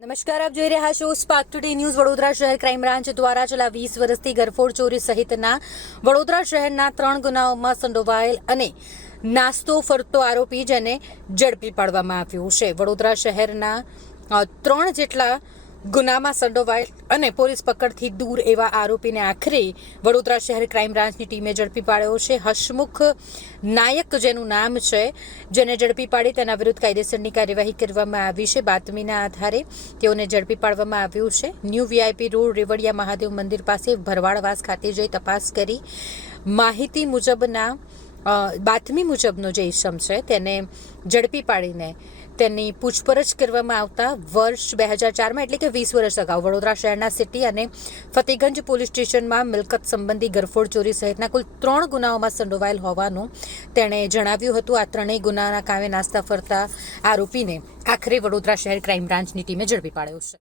નમસ્કાર, આપ જોઈ રહ્યા છો સ્પાર્ક ટુડે ન્યૂઝ. વડોદરા શહેર ક્રાઇમ બ્રાન્ચ દ્વારા છેલ્લા 20 વર્ષથી ઘરફોડ ચોરી સહિતના વડોદરા શહેરના 3 ગુનાઓમાં સંડોવાયેલ અને નાસ્તો ફરતો આરોપી જેને ઝડપી પાડવામાં આવ્યો છે. વડોદરા શહેરના 3 જેટલા ગુનામાં સંડોવાયેલ અને પોલીસ પકડથી દૂર એવા આરોપીને આખરે વડોદરા શહેર ક્રાઇમ બ્રાન્ચની ટીમે ઝડપી પાડ્યો છે. હસમુખ નાયક જેનું નામ છે, જેને ઝડપી પાડી તેના વિરુદ્ધ કાયદેસરની કાર્યવાહી કરવામાં આવી છે. બાતમીના આધારે તેઓને ઝડપી પાડવામાં આવ્યું છે. ન્યૂ વીઆઈપી રોડ રેવડિયા મહાદેવ મંદિર પાસે ભરવાડવાસ ખાતે જઈ તપાસ કરી માહિતી મુજબના બાતમી મુજબનો જે ઇસમ છે તેને ઝડપી પાડીને તેની પૂછપરછ કરવામાં આવતા વર્ષ 2004માં એટલે કે 20 વર્ષ અગાઉ વડોદરા શહેરના સિટી અને ફતેગંજ પોલીસ સ્ટેશનમાં મિલકત સંબંધી ઘરફોડ ચોરી સહિતના કુલ 3 ગુનાઓમાં સંડોવાયેલ હોવાનું તેણે જણાવ્યું હતું. આ ત્રણેય ગુનાના કામે નાસ્તા ફરતા આરોપીને આખરે વડોદરા શહેર ક્રાઇમ બ્રાન્ચની ટીમે ઝડપી પાડ્યો છે.